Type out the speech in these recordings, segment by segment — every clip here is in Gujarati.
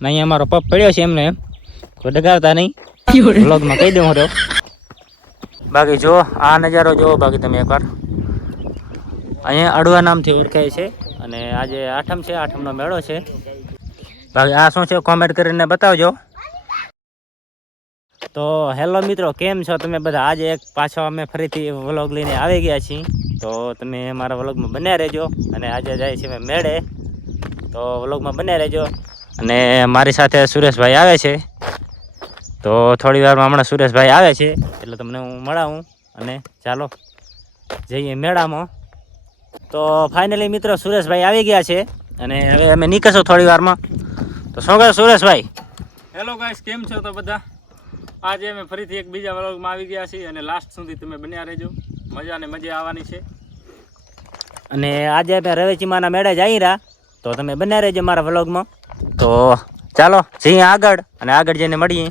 ને અહીંયા અમારો પપ પડ્યો છે એમને. એમ કોઈ ડગાવતા નહીં. બ્લોગમાં કહી દઉં રહ્યો બાકી જો આ નજારો જોવો બાકી તમે એકવાર. અહીંયા અડવા નામથી ઓળખાય છે અને આજે આઠમ છે, આઠમનો મેળો છે. બાકી આ શું છે કોમેન્ટ કરીને બતાવજો. તો હેલો મિત્રો, કેમ છો તમે બધા? આજે એક પાછો અમે ફરીથી વ્લોગ લઈને આવી ગયા છીએ. તો તમે મારા વ્લોગમાં બન્યા રહેજો અને આજે જાય છે મેળે. તો વ્લોગમાં બન્યા રહેજો. અને મારી સાથે સુરેશભાઈ આવે છે. તો થોડી વારમાં હમણાં સુરેશભાઈ આવે છે એટલે તમને હું મળાવું અને ચાલો જઈએ મેળામાં. તો ફાઇનલી મિત્રો સુરેશભાઈ આવી ગયા છે અને હવે અમે નીકળશું થોડી વારમાં. તો શું કહે સુરેશભાઈ? હેલો ગાઈસ કેમ છો તો બધા? આજે અમે ફરીથી એક બીજા વ્લોગમાં આવી ગયા છીએ અને લાસ્ટ સુધી તમે બન્યા રહેજો. મજા ને મજા આવવાની છે. અને આજે અમે રવેચીમાના મેળે જઈ રહ્યા તો તમે બન્યા રહેજો મારા વ્લોગમાં. તો ચાલો જઈએ આગળ અને આગળ જઈને મળીએ.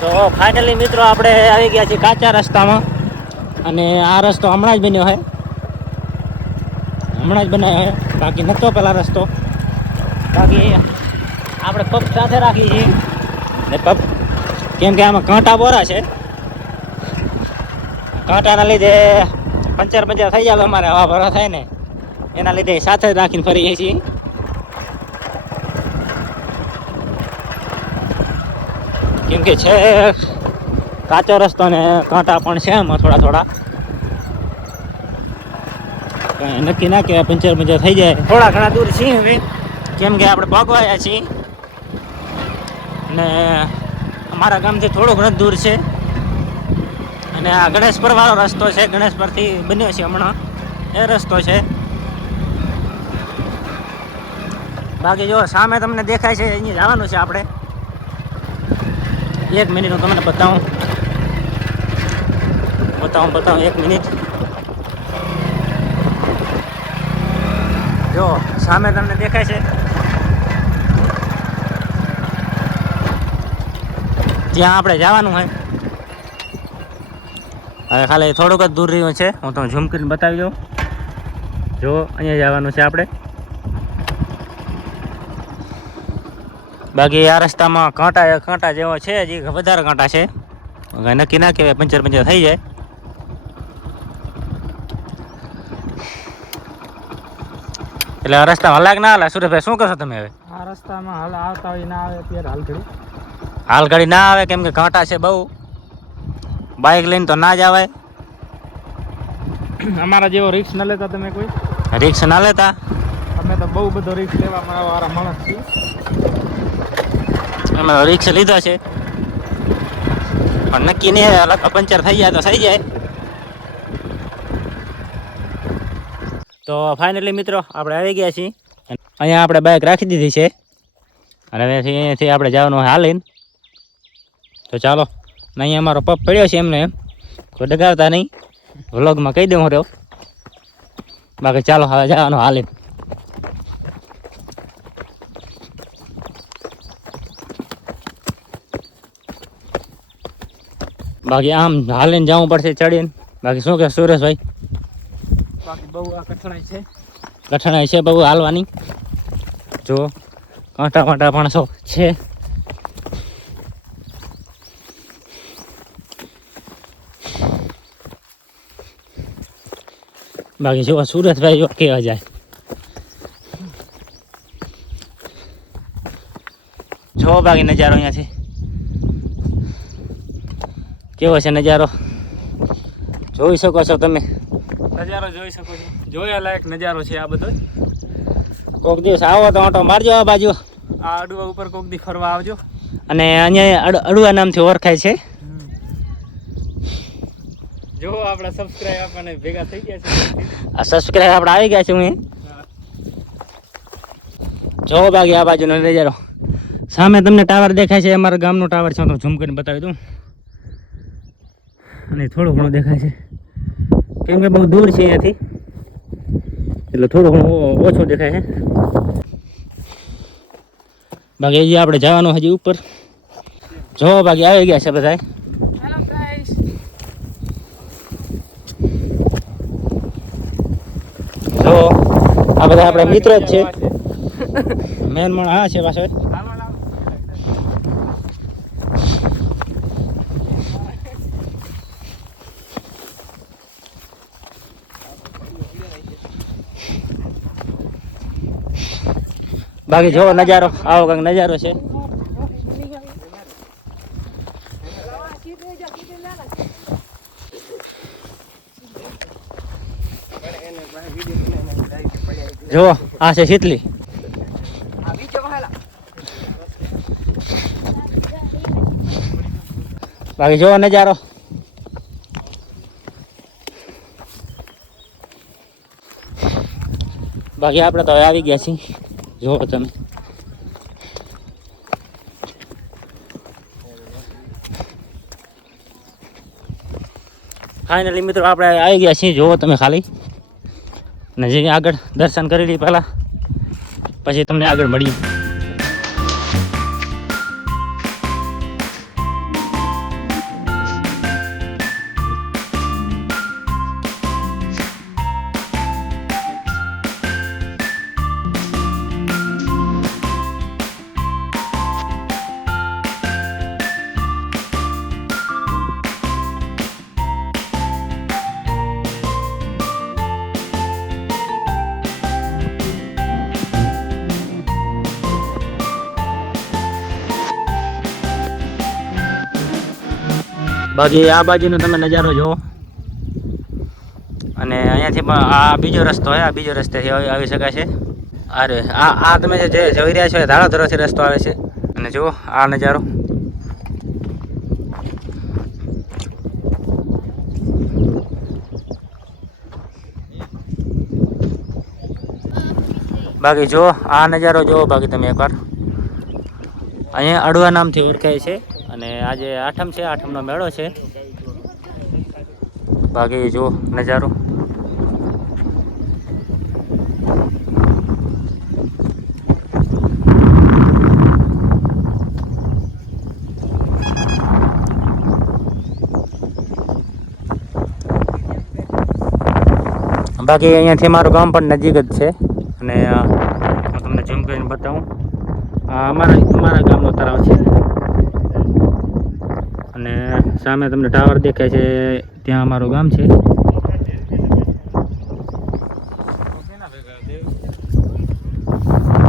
તો ફાઇનલી મિત્રો આપણે આવી ગયા છીએ કાચા રસ્તામાં અને આ રસ્તો હમણાં જ બન્યો છે. હમણાં જ બનાવ્યો છે. બાકી નહોતો પેલા રસ્તો. બાકી આપણે પગ સાથે રાખીએ છીએ. ને પગ? કેમ કે આમાં કાંટા બોરા છે. કાંટાના લીધે પંચર પંચર થઈ જાય અમારે, હવા ભરવા થાય ને. એના લીધે સાથે જ રાખીને ફરીએ છીએ. કેમ કે છે, કાચો રસ્તો ને કાંટા પણ છે એમાં થોડા થોડા. નક્કી ના કે પંચર પંચર થઈ જાય. થોડા ઘણા દૂર છીએ હવે. કેમ કે આપણે ભાગવાયા છીએ. ને અમારા ગામથી થોડું ઘણું દૂર છે. અને આ ગણેશપર વાળો રસ્તો છે. ગણેશપરથી બન્યો છે હમણાં. એ રસ્તો છે. બાકી જો સામે તમને દેખાય છે, અહીંયા જવાનું છે આપણે. એક મિનિટ હું તમને બતાવું. બતાવું બતાવું, એક મિનિટ. જો, સામે તમને દેખાય છે. ત્યાં આપણે જવાનું હોય. હવે ખાલી થોડુંક જ દૂર રહ્યું છે. હું તમને ઝૂમ કરીને બતાવી દઉં. જો અહીંયા જવાનું છે આપણે. બાકી આ રસ્તામાં કાંટા કાંટા જેવો છે હજી વધારે કાંટા છે. નક્કી ના કહેવાય પંચર પંચર થઈ જાય. એટલે આ રસ્તા હલાક ના હાલે સુરેશભાઈ શું કરશો તમે હવે? આ રસ્તામાં હાલ આવતા હોય ના આવે અત્યારે હાલ ઘડી. હાલ ઘડી ના આવે કેમ કે કાંટા છે બહુ. બાઇક લઈને તો ના જ આવે અમારા જેવો રિક્સ ન લેતા તમે કોઈ? રિક્ષ ના લેતા? અમે તો બહુ બધો રિક્સ લેવા વાળા માણસ છીએ. અમે રિક્ષ લીધો છે. પણ નક્કી નહીં અલગ પંચર થઈ જાય તો થઈ જાય. તો ફાઇનલી મિત્રો આપણે આવી ગયા છીએ. અહીંયા આપણે બાઇક રાખી દીધી છે. અને અહીંયાથી અહીંયાથી આપણે જવાનું હાલીને. તો ચાલો. ને અહીંયા અમારો પપ પડ્યો છે એમને. એમ કોઈ ડગાવતા નહીં. વ્લોગમાં કહી દઉં રહ્યો. બાકી ચાલો હવે જવાનું હાલીને બાકી આમ હાલીને જવું પડશે ચડીને. બાકી શું કે સુરેશભાઈ? બાકી બહુ આ કઠણાઈ છે. કઠણાઈ છે બહુ હાલવાની. જો કાંટા વાંટા પણ છો છે. બાકી જો સુરતભાઈ જો કેવા જાય. જો બાકી નજારો અહીંયાથી કેવો છે નજારો? જોઈ શકો છો તમે. નજારો જોઈ શકો છો. જોયા લાયક નજારો છે આ બધો. કોક દિવસ આવો તો ઓટો મારજો આ બાજુ. આ અડુવા ઉપર કોક દી ફરવા આવજો. અને અહીંયા અડુવા નામથી ઓળખાય છે જો આપણા સબસ્ક્રાઇબ આપણને ભેગા થઈ ગયા છે. આ સબસ્ક્રાઈબ આપણે આવી ગયા છે હું જો બાકી આ બાજુનો નજારો સામે તમને ટાવર દેખાય છે, અમારા ગામનો ટાવર છે તમને ઝૂમ કરીને બતાવી દઉં. અને થોડું ઘણું દેખાય છે. કેમ કે બહુ દૂર છે અહીંયાથી. એટલે થોડું ઘણું ઓછું દેખાય છે. બાકી હજી આપણે જવાનું હજી ઉપર. જો બાકી આવી ગયા છે બધા હેલો ગાઈસ આ બધા આપણા મિત્ર જ છે. મેન મણ આ છે પાછળ બાકી જોવો નજારો આવો કંઈક નજારો છે. જો આ છે શીતલી. બાકી જોવો નજારો. બાકી આપણે તો હવે આવી ગયા છીએ. જોવો તમે. ફાઇનલી મિત્રો, આપણે આવી ગયા છીએ. જોવો તમે ખાલી. ને જે આગળ દર્શન કરી લઈએ પહેલાં પછી તમને આગળ મળીએ. બાકી આ બાજુનો તમે નજારો જુઓ. અને અહીંયાથી પણ આ બીજો રસ્તો હોય આ બીજો રસ્તેથી આવી શકાય છે. અરે, આ આ તમે જે જે જોઈ રહ્યા છો એ ધારાધરોથી રસ્તો આવે છે. અને જુઓ, આ નજારો. બાકી જુઓ, આ નજારો જુઓ બાકી તમે એકવાર. અહીંયા અડવા નામથી ઓળખાય છે. અને આજે આઠમ છે, આઠમનો મેળો છે. બાકી જો નજારો. બાકી અહીંયાથી મારું ગામ પણ નજીક જ છે. અને હું તમને ઝૂમ કરીને બતાવું. અમારા અમારા ગામનો તળાવ છે. સામે તમને ટાવર દેખાય છે, ત્યાં અમારું ગામ છે.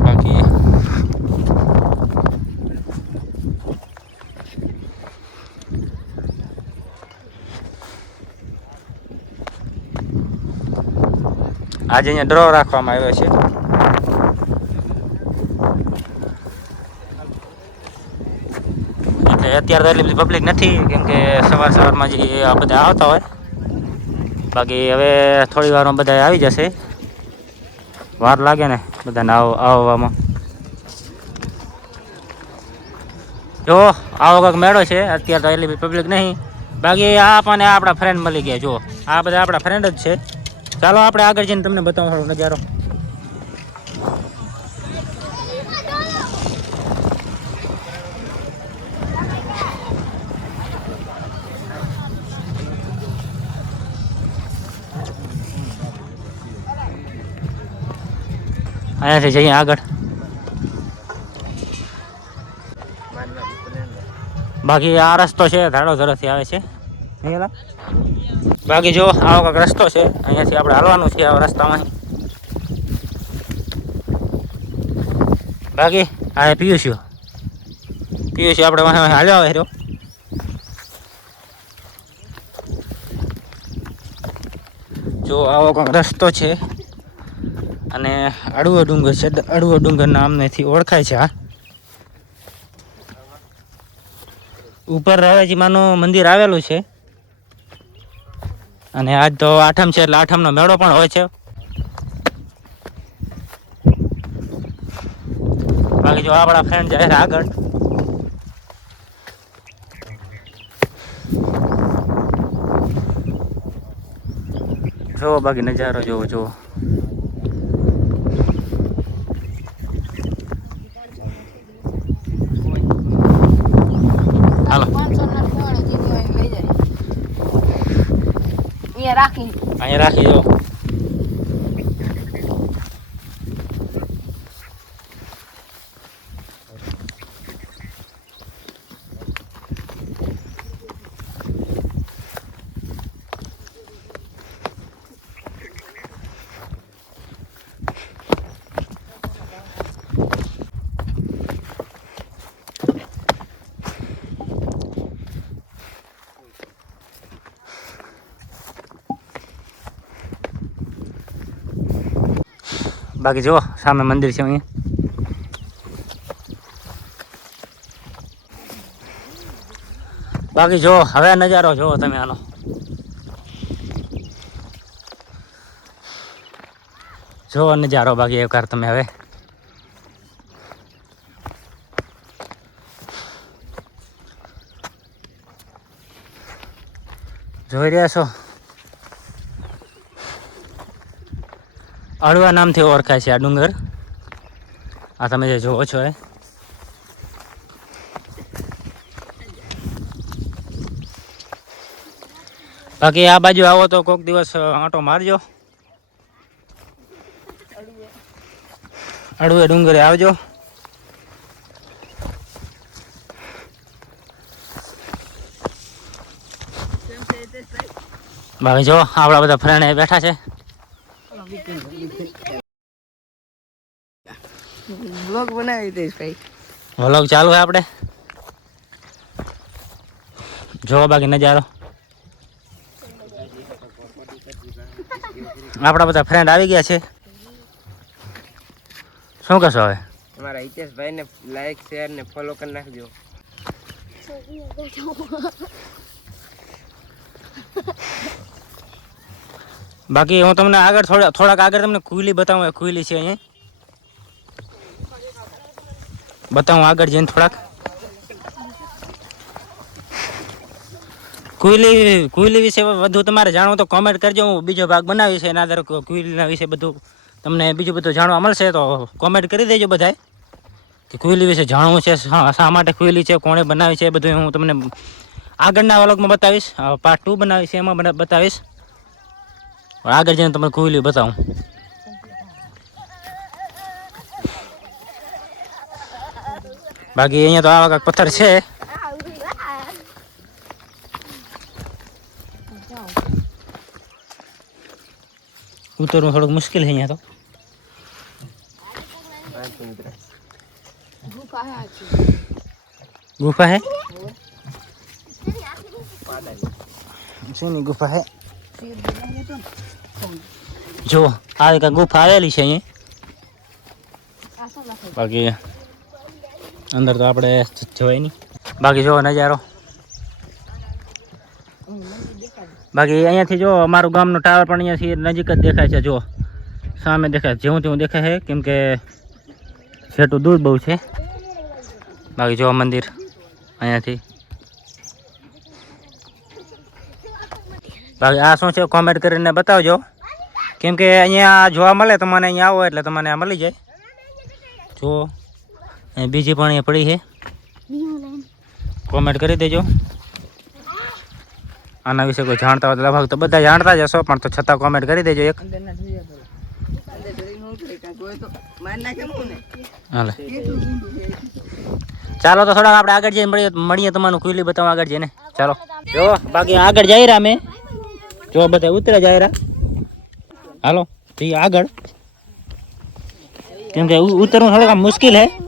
બાકી આજે અહીંયા ડ્રો રાખવામાં આવ્યો છે. અત્યારે તો એટલી બધી પબ્લિક નથી, કેમ કે સવાર સવારમાં જે આ બધા આવતા હોય. બાકી હવે થોડી વારમાં બધા આવી જશે. વાર લાગે ને બધાને આવ, આવવામાં. જો, આવો કંઈક મેળો છે, અત્યારે તો એટલી પબ્લિક નહીં. બાકી આ પણ આપણા ફ્રેન્ડ મળી ગયા જો આ બધા આપણા ફ્રેન્ડ જ છે. ચાલો, આપણે આગળ જઈને તમને બતાવું થોડો નજારો. અહીંયાથી જઈએ આગળ. બાકી આ રસ્તો છે ધાડો ધરથી આવે છે. બાકી જો આવો કંઈક રસ્તો છે અહીંયાથી આપણે હાલવાનું છે આ રસ્તામાં. બાકી આ પિયુષ્યો પિયુષ્યો આપણે વાંહે વાંહે હાલ્યો આવે રહ્યો. જો આવો કંઈક રસ્તો છે. અને અડવો ડુંગર છે. અડવો ડુંગર નામનેથી ઓળખાય છે આ ઉપર માનું મંદિર આવેલું છે. અને આજ તો આઠમ છે એટલે આઠમનો મેળો પણ હોય છે. બાકી જો આપણા ફ્રેન્ડ જાય આગળ. જોવો બાકી નજારો જોવો જોવો હાલો અહીંયા રાખી અહીંયા બાકી જો સામે મંદિર છે અહીંયા. બાકી જો હવે નજારો જોવો તમે આનો. જો નજારો બાકી એકવાર તમે હવે. જોઈ રહ્યા છો? અળવા નામથી ઓળખાય છે આ ડુંગર. આ તમે જે જોવો છો એ. બાકી આ બાજુ આવો તો કોક દિવસ આંટો મારજો. અડવે ડુંગરે આવજો. બાકી જો, આપણા બધા ફ્રેન્ડ બેઠા છે. બ્લોગ બનાવી દઈશ ભાઈ. વ્લોગ ચાલુ હોય આપણે? જોવા બાકી નજારો. આપણા બધા ફ્રેન્ડ આવી ગયા છે. શું કહેશો હવે? અમારા હિતેશભાઈ ને લાઈક શેર ને ફોલો કરી નાખજો. બાકી હું તમને આગળ થોડા થોડાક આગળ તમને કુઈલી બતાવું એ કુઈલી છે અહીંયા. બતાવું આગળ જઈને થોડાક. કુઈલી કુઈલી વિશે વધુ તમારે જાણવું તો કોમેન્ટ કરજો, હું બીજો ભાગ બનાવીશ, એના આધારે કુઈલીના વિશે બધું તમને બીજું બધું જાણવા મળશે તો કોમેન્ટ કરી દેજો બધાય. કે કુઈલી વિશે જાણવું છે, શા માટે કુઈલી છે, કોણે બનાવી છે એ બધું હું તમને આગળના વ્લોગમાં બતાવીશ પાર્ટ ટુ બનાવીશ, એમાં બતાવીશ. આગળ જઈને તમને કુઈલી બતાવું. બાકી અહીંયા તો આવા કાંક પથ્થર છે. ઉતરવું થોડુંક મુશ્કેલ છે અહીંયા તો. ગુફા હે? શેની ગુફા હે? જો, આ એક ગુફા આવેલી છે અહીંયા. બાકી અંદર તો આપણે જવાય નહીં. બાકી જો નજારો. બાકી અહીંયાથી જો અમારું ગામનું ટાવર પણ અહીંયાથી નજીક જ દેખાય છે જો સામે દેખાય, જેવું તેવું દેખાય છે, કેમ કે છેટું દૂર બહુ છે. બાકી જો મંદિર અહીંયાથી. બાકી આ શું છે કોમેન્ટ કરીને બતાવજો. કેમ કે અહીંયા જોવા મળે તમને અહીંયા આવો, એટલે તમને આ મળી જાય. જો બીજી પણ અહીંયા પડી છે. કોમેન્ટ કરી દેજો. આના વિશે કોઈ જાણતા હોય લગભગ તો બધા જાણતા જ હશો, પણ તો છતાં કોમેન્ટ કરી દેજો એક. ચાલો તો થોડાક આપણે આગળ જઈને મળીએ મળીએ તમારું કુઈલી બતાવો આગળ જઈને. ચાલો. જો, બાકી આગળ જઈ રહ્યા મેં. જો, બધા ઉતરે જાય રહ્યા. હાલો આગળ. કેમ કે ઉતરવું થોડુંક મુશ્કેલ હે.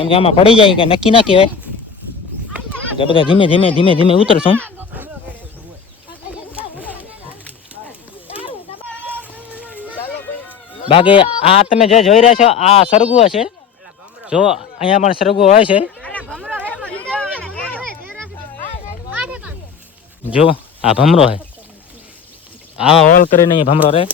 કેમ કે આમાં પડી જાય કે નક્કી ના કહેવાય. એટલે બધા ધીમે ધીમે ધીમે ધીમે ઉતરશું. બાકી આ તમે જે જોઈ રહ્યા છો, આ સરગુઓ છે. જો, અહીંયા પણ સરગુ હોય છે. જો, આ ભમરો છે. આ હોલ કરીને અહીંયા ભમરો રહે.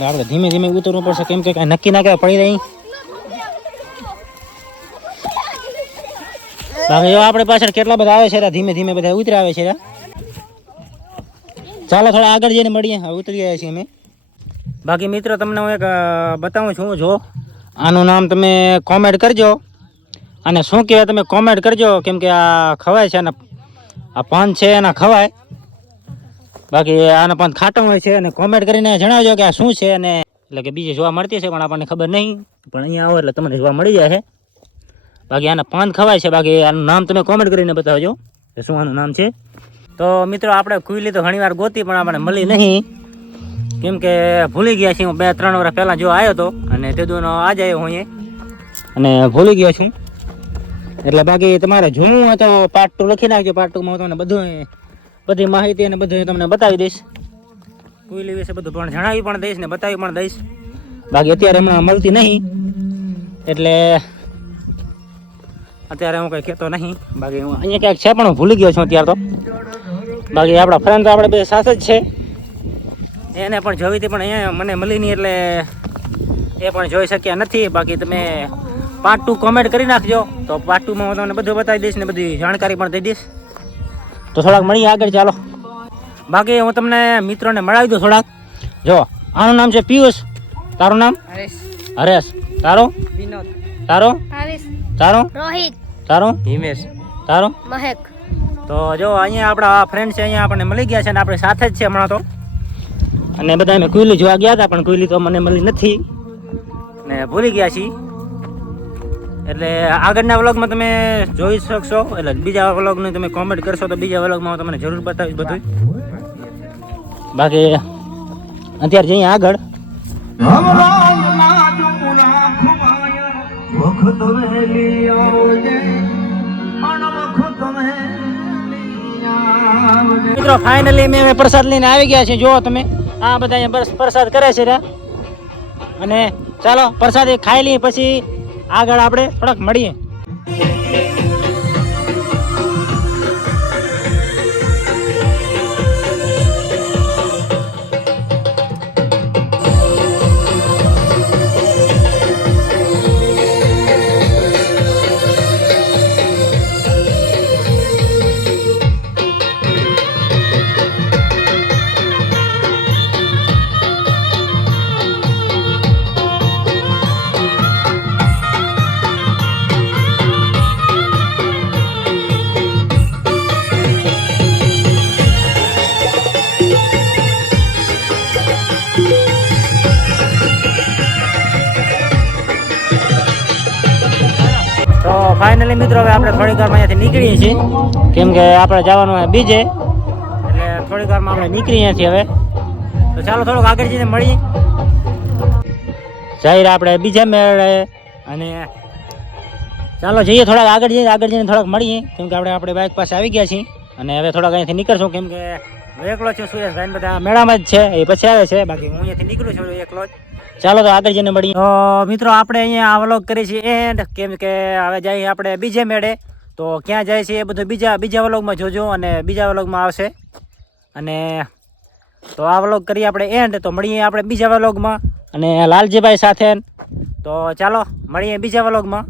આપણે ધીમે ધીમે ઉતરવું પડશે. કેમ કે કાંઈ નક્કી ના કહેવાય, પડી રહી. બાકી જો આપણે પાછળ કેટલા બધા આવે છે ધીમે ધીમે બધા ઉતરી આવે છે ચાલો થોડા આગળ જઈને મળીએ. ઉતરી ગયા છીએ અમે. બાકી મિત્રો, તમને હું એક બતાવું છું. જો, આનું નામ તમે કોમેન્ટ કરજો. અને શું કહેવાય તમે કોમેન્ટ કરજો. કેમ કે આ ખવાય છે અને આ પાન છે એના ખવાય. બાકી આના પણ ખાટો હોય છે અને કોમેન્ટ કરીને જણાવજો કે આ શું છે અને એટલે કે બીજી જોવા મળતી છે પણ આપણને ખબર નહીં. પણ અહીંયા આવો એટલે તમને જોવા મળી જાય. છે બાકી આના પાન ખવાય છે. બાકી આનું નામ તમે કોમેન્ટ કરીને બતાવજો કે શું આનું નામ છે. તો મિત્રો, આપણે કુઈલી તો ઘણીવાર ગોતી પણ આપણને મળી નહીં. કેમ કે ભૂલી ગયા છીએ. હું બે ત્રણ વર્ષ પહેલાં જો આવ્યો હતો અને તે દુનો આજ આવ્યો હું અને ભૂલી ગયો છું. એટલે બાકી તમારે જોવું હોય તો પાર્ટ ટુ લખી નાખજો. પાર્ટ ટુમાં તમને બધું બધી માહિતી અને બધું તમને બતાવી દઈશ. કોઈલી વિશે બધું પણ જણાવી પણ દઈશ ને બતાવી પણ દઈશ. બાકી અત્યારે હમણાં મળતી નહીં. એટલે અત્યારે હું કંઈ કહેતો નહીં. બાકી હું અહીંયા ક્યાંક છે પણ હું ભૂલી ગયો છું અત્યારે તો. બાકી આપણા ફ્રેન્ડ તો આપણે બે સાથે જ છે. એને પણ જોવી હતી પણ અહીંયા મને મળી નહીં એટલે એ પણ જોઈ શક્યા નથી. બાકી તમે પાર્ટ ટુ કોમેન્ટ કરી નાખજો. તો પાર્ટ ટુમાં હું તમને બધું બતાવી દઈશ ને બધી જાણકારી પણ દઈ દઈશ. તો થોડાક મળીએ આગળ ચાલો. બાકી હું તમને મિત્રોને મળાવી દઉં થોડાક. જો આનું નામ છે પિયુષ. તારું નામ? હરેશ. તારું? વિનોદ. તારું? તારો તારું? રોહિત. તારો? હિમેશ. તારો? મહેક. તો જો અહીંયા આપણા ફ્રેન્ડ છે અહીંયા આપણને મળી ગયા છે અને આપણે સાથે જ છે હમણાં તો. અને બધા અમે કુઈલી જોવા ગયા હતા પણ કુઈલી તો મને મળી નથી. ને ભૂલી ગયા છીએ. એટલે આગળના વ્લોગમાં તમે જોઈ શકશો. એટલે બીજા વ્લોગને તમે કોમેન્ટ કરશો તો બીજા વ્લોગમાં હું તમને જરૂર બતાવીશ બધું બાકી અત્યારે જઈએ આગળ. મિત્રો ફાઇનલી મેં પ્રસાદ લઈને આવી ગયા છે જુઓ તમે, આ બધા પ્રસાદ કરે છે અને ચાલો, પ્રસાદ ખાઈ લઈએ, પછી આગળ આપણે થોડાક મળીએ. આપણે થોડીક વારમાં અહીંયાથી નીકળીએ છીએ. કેમ કે આપણે જવાનું બીજે. એટલે થોડીક વારમાં આપણે નીકળીએ છીએ હવે. તો ચાલો થોડુંક આગળ જઈને મળીએ. જાહેર આપણે બીજા મેળે. અને ચાલો જઈએ થોડાક આગળ જઈએ આગળ જઈને થોડાક મળીએ. કેમ કે આપણે આપણે બાઇક પાસે આવી ગયા છીએ. અને હવે થોડાક અહીંયાથી નીકળશું. કેમ કે હું એકલો છું, સુરેશભાઈ બધા મેળામાં જ છે. એ પછી આવે છે. બાકી હું અહીંયાથી નીકળું છું એકલો જ. ચાલો તો આગળ જઈને મળીએ. તો મિત્રો આપણે અહીંયા વ્લોગ કરી છીએ એન્ડ કેમ કે હવે જઈએ આપણે બીજે મેળે. તો ક્યાં જાય છે એ બધું બીજા બીજા વ્લોગમાં જોજો અને બીજા વ્લોગમાં આવશે. અને તો આ વ્લોગ કરીએ આપણે એન્ડ તો મળીએ આપણે બીજા વ્લોગમાં અને લાલજીભાઈ સાથે. તો ચાલો, મળીએ બીજા વ્લોગમાં